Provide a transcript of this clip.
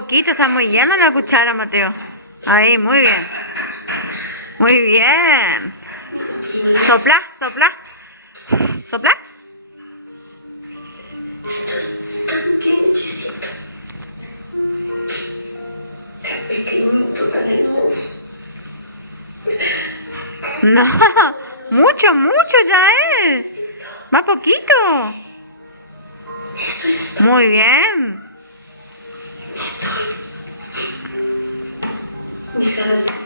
poquito, está muy llena la cuchara, Mateo. Ahí, muy bien. Muy bien. Sopla, sopla. Sopla. Estás tan bien hechicito. Tan pequeñito, tan hermoso. No, mucho, mucho ya es. Más poquito. Eso es Muy bien. mi sol. Mis ganas de